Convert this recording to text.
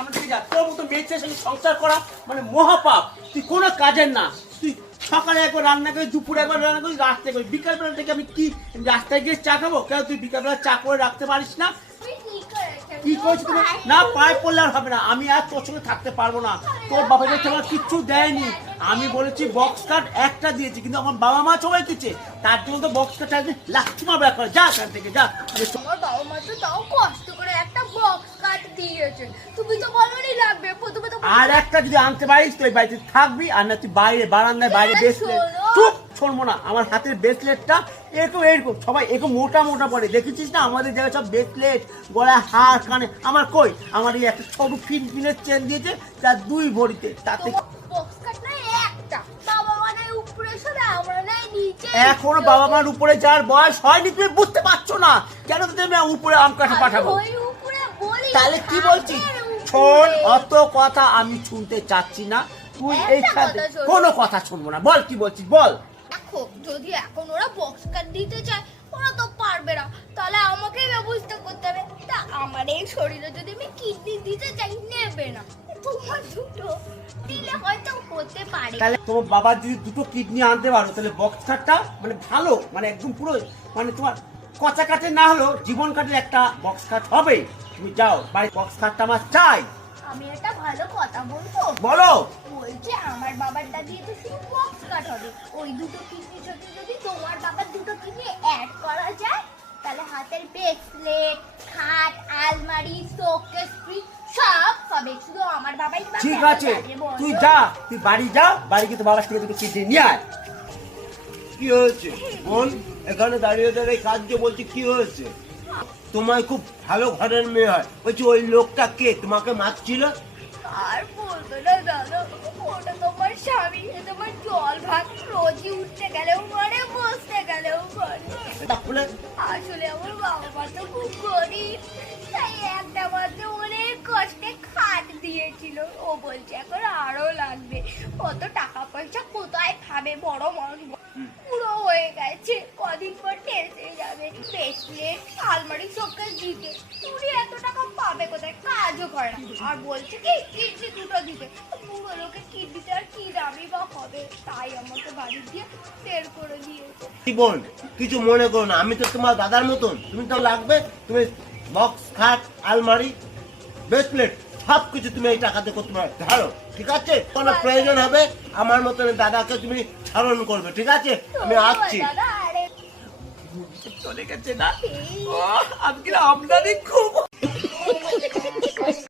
সামনে থেকে যা। তোর মতো মেয়ের সঙ্গে সংসার করা মানে মহাপাপ। তুই কোনো কাজের না। তুই সকালে একবার রান্না করি, দুপুরে একবার রান্না করি, রাস্তায় করি, বিকালবেলা থেকে আমি কি রাস্তায় গিয়ে চা খাবো? কেন তুই বিকালবেলা চা করে রাখতে পারিস না? কি করছিস তুমি? না, পায়ে পড়লে আর হবে না। আমি আর তোর সঙ্গে থাকতে পারবো না। তোর বাবা যে তোমার কিচ্ছু দেয়নি। আমি বলেছি বক্স কাট একটা দিয়েছি, কিন্তু আমার বাবা মা সবাই দিচ্ছে। তার জন্য তো বক্স কাট আছে, লাঠি মারবে একবার। যা এখান থেকে যা। আমার বাবা মা তো তাও কষ্ট করে একটা বক্স কাট দিয়েছে, তুমি তো বলনি লাগবে প্রথমে তো। আর একটা যদি আনতে পারিস তুই বাড়িতে থাকবি, আর না তুই বাইরে বারান্দায় বাইরে ব্রেসলেট। চুপ, শুনবো না। আমার হাতের ব্রেসলেটটা এরকম এরকম সবাই এরকম মোটা মোটা পড়ে, দেখেছিস না আমাদের জায়গায় সব ব্রেসলেট, গলায় হার, কানে। আমার কই? আমার এই একটা ছোট ফিনফিনের চেন দিয়েছে, তার 2 ভরিতে। তাতে বক্স কাট না একটা, বাবা মানে উপরে সরে আমরা নাই নিচে। এখনো বাবা মার উপরে যাওয়ার বয়স হয়নি, তুমি বুঝতে পারছো না? কেন তুমি উপরে আম কাঠে পাঠাবো? ওই উপরে বলি তাহলে কি বলছিস? শোন, অত কথা আমি শুনতে চাচ্ছি না। তুই এই কোনো কথা শুনবো না। বল কি বলছিস, বল। দেখো, যদি এখন ওরা বক্স কাট দিতে চায়, ওরা তো পারবে না, তাহলে আমাকেই ব্যবস্থা করতে হবে। তা আমার এই শরীরে যদি আমি কিডনি দিতে চাই, নেবে না। তোমার দুটো দিলে হয়তো হতে পারে। তাহলে তোমার বাবা যদি 2টো কিডনি আনতে পারো, তাহলে বক্স কাটটা মানে ভালো, মানে একদম পুরো মানে তোমার কচা কাটে না হলেও জীবন কাটের একটা বক্স কাট হবে। তুমি যাও বাড়ি, বক্স কাটটা আমার চাই। আমি একটা ভালো কথা বলবো। বলো। বলছে আমার বাবারটা দিয়ে তো শুধু বক্স কাট হবে, ওই দুটো কিডনির সাথে যদি তোমার বাবার দুটো কিডনি অ্যাড করা যায়, তাহলে হাতের ব্রেসলেট, খাট, আলমারি, শোকেস, ফ্রিজ সব হবে। শুধু আমার বাবাই পাবে। ঠিক আছে, তুই যা, তুই বাড়ি যা, বাড়ি গিয়ে তো বাবার থেকে 2টো কিডনি নিয়ে আয়। কি হয়েছে বোন? এখানে দাঁড়িয়ে দাঁড়িয়ে কাঁদছে, বলছি কি হয়েছে? তোমার খুব ভালো ঘরের মেয়ে হয়, বলছি ওই লোকটা কে তোমাকে মারছিল? আর বলতো না দাদা, ওটা তোমার স্বামী। তোমার জল ভাত রোজই উঠতে গেলেও ঘরে, বসতে গেলেও ঘরে। তাহলে আসলে আমার বাবা মা তো খুব গরিব, তাই একটা মাত্র অনেক কষ্টে খাট দিয়েছিল। ও বলছে এখন আরো লাগবে। কত টাকা পয়সা কোথায় খাবে, বড় মানুষ পুরো হয়ে গেছে, কদিন পর টেসে যাবে। ব্রেসলেট, আলমারি, শোকেস দিতে তুমি এত টাকা পাবে কোথায়? কাজও করে না, আর বলছে কি কিডনি দুটো দিতে। বুড়ো লোকে কিডনিটা আর কি দামি বা হবে, তাই আমাকে বাড়ি দিয়ে বের করে দিয়েছে। কি বোন, কিছু মনে করো না, আমি তো তোমার দাদার মতন। তুমি তো লাগবে, তুমি বক্স, খাট, আলমারি, ব্রেসলেট সব কিছু তুমি এই টাকাতে করতে পারো, ধরো। ঠিক আছে, কোনো প্রয়োজন হবে আমার মতন দাদাকে তুমি স্মরণ করবে। ঠিক আছে, আমি আসছি। দাদা, আরে চলে গেছে না? আজকে আমদানি খুব